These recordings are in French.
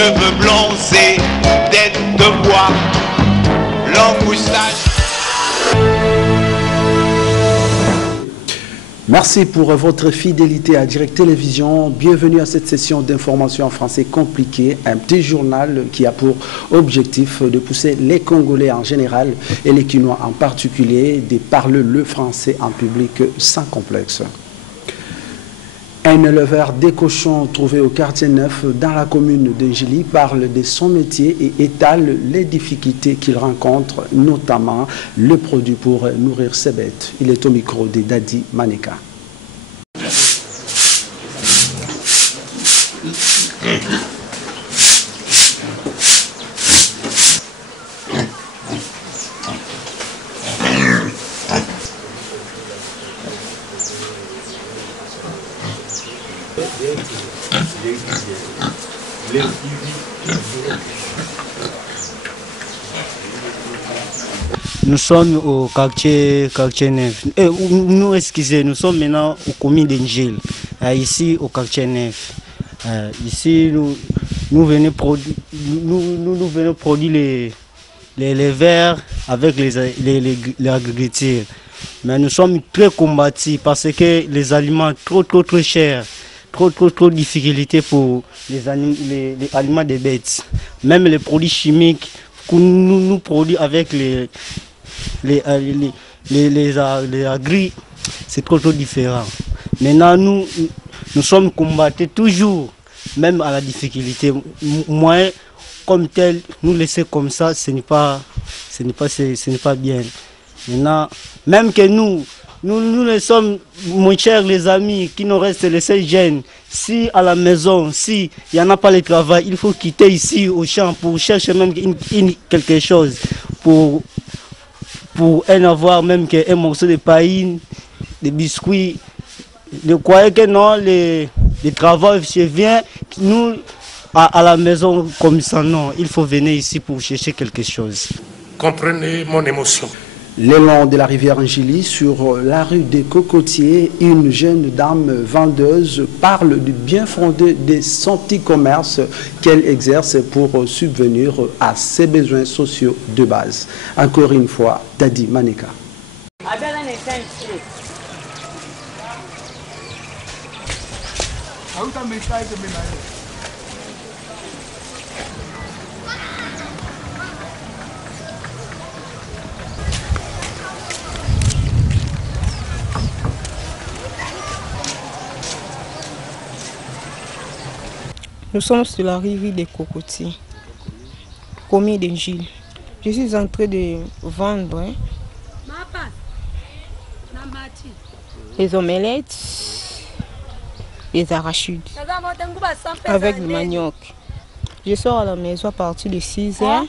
cheveux blonds et tête de bois, longue moustache. Merci pour votre fidélité à Direct Télévision. Bienvenue à cette session d'information en français compliqué, un petit journal qui a pour objectif de pousser les Congolais en général et les Kinois en particulier de parler le français en public sans complexe. Un éleveur des cochons trouvé au quartier neuf dans la commune de Njili parle de son métier et étale les difficultés qu'il rencontre, notamment le produit pour nourrir ses bêtes. Il est au micro de Dadi Maneka. Nous sommes au quartier neuf. Nous excusez, nous sommes maintenant au commune d'Engil, ici au quartier neuf. Ici, nous venons produire les verres avec les agriculteurs. Mais nous sommes très combattus parce que les aliments trop chers, trop difficultés pour les aliments des bêtes. Même les produits chimiques que nous produisons avec les agris, c'est trop différent. Maintenant, nous sommes combattus toujours, même à la difficulté. Moi, comme tel, nous laisser comme ça, ce n'est pas bien. Maintenant, même que nous les sommes, mon cher les amis, qui nous restent laissés jeunes. Si à la maison, si il n'y en a pas le travail, il faut quitter ici au champ pour chercher même quelque chose, pour avoir même un morceau de paille, des biscuits. Je croyais que non, le travail vient, nous, à la maison comme ça, non. Il faut venir ici pour chercher quelque chose. Comprenez mon émotion. Le long de la rivière Njili, sur la rue des Cocotiers, une jeune dame vendeuse parle du bien fondé de son petit commerce qu'elle exerce pour subvenir à ses besoins sociaux de base. Encore une fois, Dadi Maneka. Nous sommes sur la rivière des Cocotiers, commune d'Engil. Je suis en train de vendre les omelettes, les arachides, avec le manioc. Je sors à la maison à partir de 6h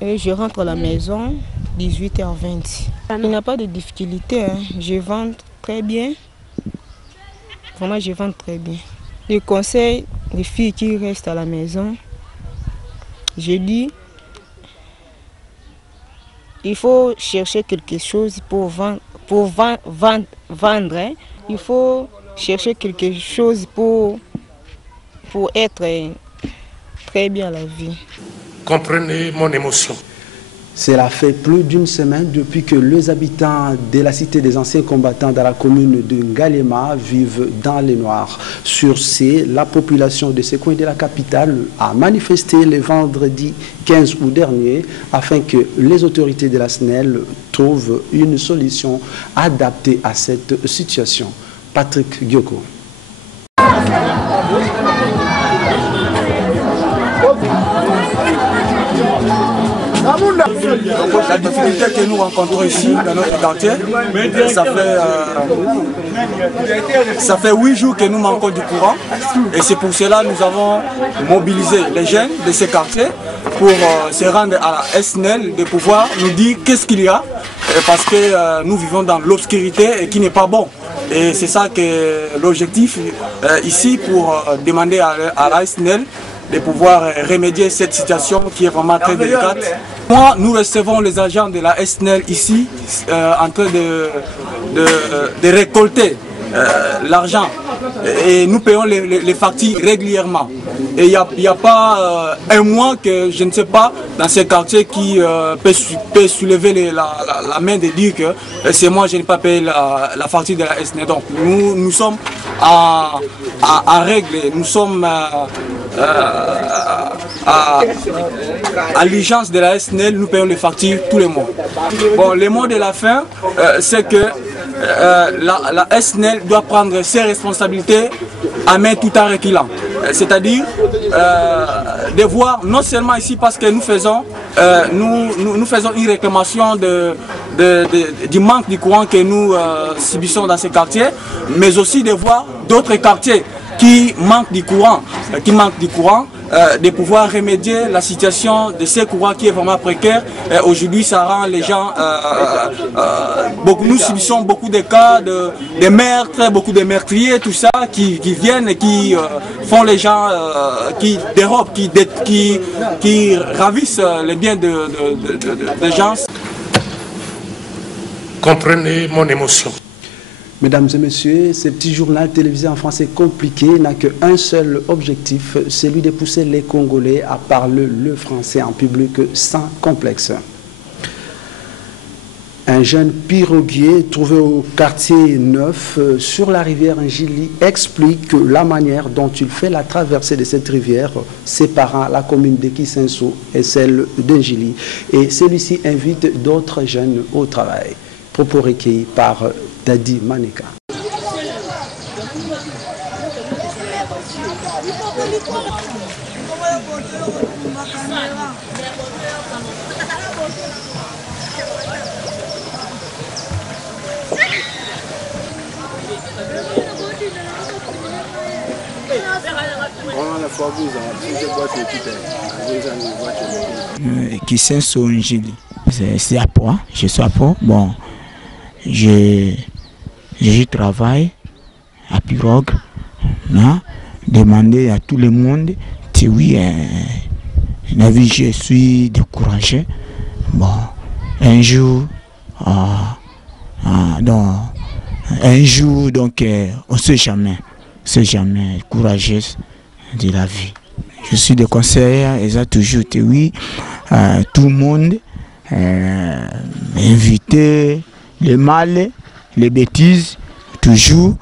et je rentre à la maison 18h20. Il n'y a pas de difficulté, hein. Je vends très bien. Vraiment, je vends très bien. Je conseille les filles qui restent à la maison. Je dis, il faut chercher quelque chose pour vendre. Hein. Il faut chercher quelque chose pour être très bien à la vie. Comprenez mon émotion. Cela fait plus d'une semaine depuis que les habitants de la cité des anciens combattants dans la commune de Ngalema vivent dans les noirs. Sur ce, la population de ce coin de la capitale a manifesté le vendredi 15 août dernier afin que les autorités de la SNEL trouvent une solution adaptée à cette situation. Patrick Gyoko. La difficulté que nous rencontrons ici dans notre quartier, ça fait 8 jours que nous manquons du courant et c'est pour cela que nous avons mobilisé les jeunes de ces quartiers pour se rendre à la SNEL de pouvoir nous dire qu'est-ce qu'il y a parce que nous vivons dans l'obscurité et qui n'est pas bon. Et c'est ça que l'objectif ici pour demander à la SNEL de pouvoir remédier cette situation qui est vraiment très délicate. Moi, nous recevons les agents de la SNEL ici en train de récolter l'argent et nous payons les factures régulièrement. Et il n'y a pas un mois que je ne sais pas dans ces quartiers qui peut soulever la main de dire que c'est moi, je n'ai pas payé la facture de la SNEL. Donc nous sommes en règle, nous sommes à l'urgence de la SNEL, nous payons les factures tous les mois. Bon, le mot de la fin, c'est que la SNEL doit prendre ses responsabilités à main tout en reculant. C'est-à-dire de voir non seulement ici parce que nous faisons une réclamation du manque de courant que nous subissons dans ces quartiers, mais aussi de voir d'autres quartiers qui manquent du courant, de pouvoir remédier la situation de ces courants qui est vraiment précaire. Aujourd'hui, ça rend les gens... nous subissons beaucoup de cas de meurtres, beaucoup de meurtriers, tout ça, qui viennent et qui font les gens, qui dérobent, qui ravissent les biens des gens. Comprenez mon émotion. Mesdames et messieurs, ce petit journal télévisé en français compliqué n'a qu'un seul objectif, celui de pousser les Congolais à parler le français en public sans complexe. Un jeune piroguier trouvé au quartier 9 sur la rivière Njili explique la manière dont il fait la traversée de cette rivière séparant la commune de Kisenso et celle d'Njili. Et celui-ci invite d'autres jeunes au travail. Propos recueillis par Dadi Maneka. Kisenso Njili. C'est à Pau, je suis à Pau. Bon, je travaille à pirogue, demander à tout le monde si oui, je suis découragé. Bon, un jour, donc, on ne sait jamais courageux de la vie. Je suis des conseillers, ils ont toujours dit oui, tout le monde, éviter le mal, les bêtises, toujours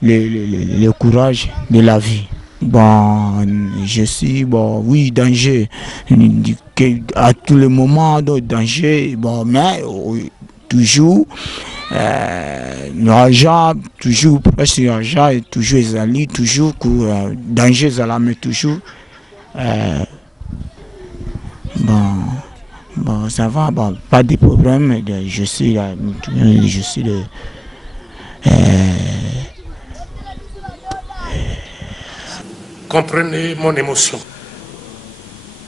le courage de la vie. Bon, je suis, oui, danger, à tout le moment, danger, bon, mais toujours, l'argent, toujours presque l'argent, toujours les alliés, toujours, danger à la main, toujours. Bon, ça va, bon, pas de problème, je suis Comprenez mon émotion.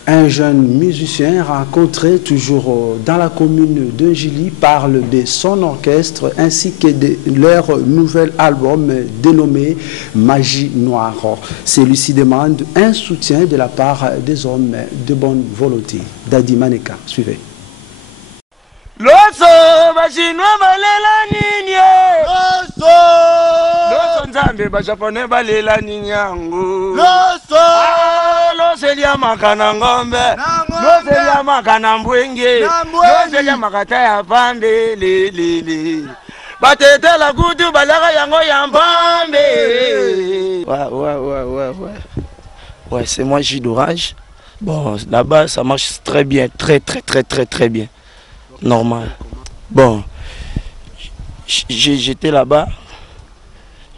Un jeune musicien rencontré toujours dans la commune de Njili parle de son orchestre ainsi que de leur nouvel album dénommé Magie Noire. Celui-ci demande un soutien de la part des hommes de bonne volonté. Dadi Maneka, suivez. Loso bashinwa balela nini Loso nzambe bajapone balela nini yangu Loso elia makana ngombe Loso elia makana mbwenge Loso elia makata ya pambe lelele Batetela kutu balaka yango ya mpambe Ouais, c'est moi J d'Orage. Bon, là-bas ça marche très bien, très bien. Normal. Bon, j'étais là-bas,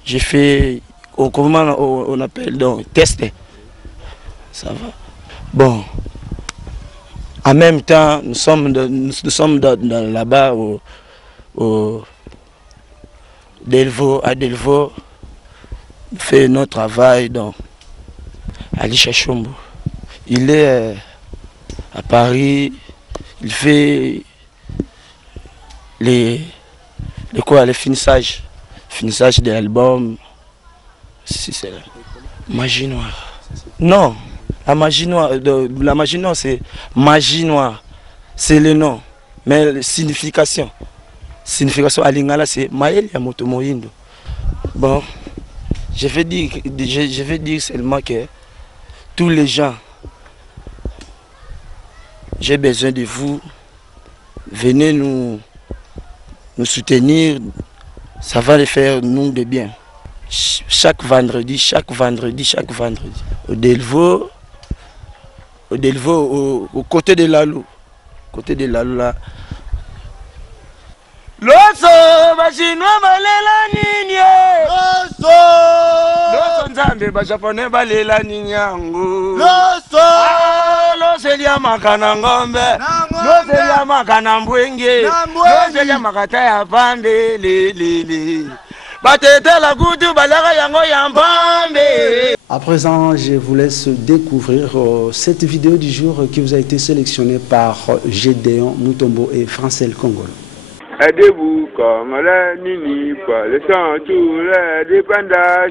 j'ai fait, comment on appelle, donc, test. Ça va. Bon, en même temps, nous sommes là-bas à Delvaux, on fait notre travail dans Ali Chachombo. Il est à Paris, il fait les finissages de l'album. Si c'est là. Magie Noire. Non, la magie noire, c'est Magie Noire. C'est le nom. Mais la signification à Lingala, c'est Maël Yamoto Mohindo. Bon, je vais dire seulement que tous les gens, j'ai besoin de vous. Venez nous soutenir. Ça va les faire nous de bien. Chaque vendredi. Au Delvaux, au côté de Lalou. Côté de Lalou là. Loso bachinois balela nini Loso nzambe bajaponais balela nini yango Loso elia makana ngombe Loso elia makana mbwenge Loso elia makata ya pambe le batetela kutu balaka yango ya mpambe. À présent, je vous laisse découvrir cette vidéo du jour qui vous a été sélectionnée par Gédéon Mutombo et Francel Congolo. Aidez-vous comme la nini, pas le sang, tout la dépendance.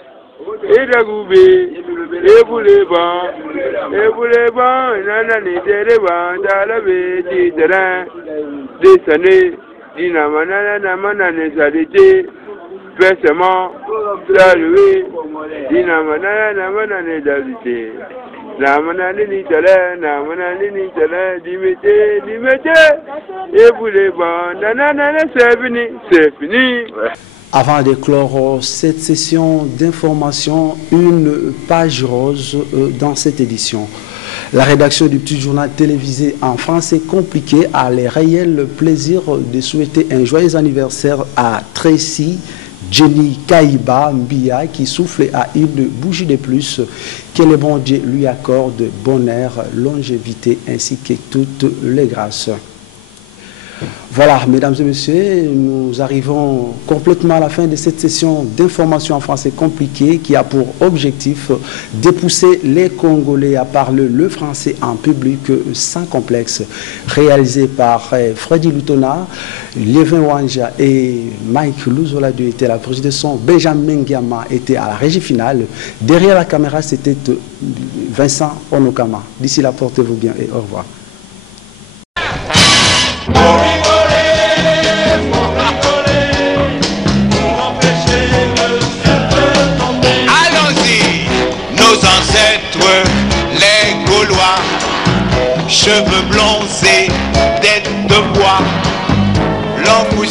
Et la goubée, et vous les bancs, nanani, des bancs, à la baie, des terrains, des années, dinamana, namana, salité, versement, salué, dinamana, namana, salité. Namanani tala, dimete, et vous les bancs, nanana, c'est fini. Avant de clore cette session d'information, une page rose dans cette édition. La rédaction du petit journal télévisé en français compliqué a le réel plaisir de souhaiter un joyeux anniversaire à Tracy Jenny Kaiba Mbia qui souffle à une bougie de plus. Que le bon Dieu lui accorde bonheur, longévité ainsi que toutes les grâces. Voilà, mesdames et messieurs, nous arrivons complètement à la fin de cette session d'information en français compliqué qui a pour objectif de pousser les Congolais à parler le français en public sans complexe. Réalisé par Freddy Lutona, Lévin Wanja et Mike Luzoladu étaient à la prise de son, Benjamin Giama était à la régie finale. Derrière la caméra, c'était Vincent Onokama. D'ici là, portez-vous bien et au revoir. Allons-y, nos ancêtres, les Gaulois, cheveux blonds et tête de bois, l'homme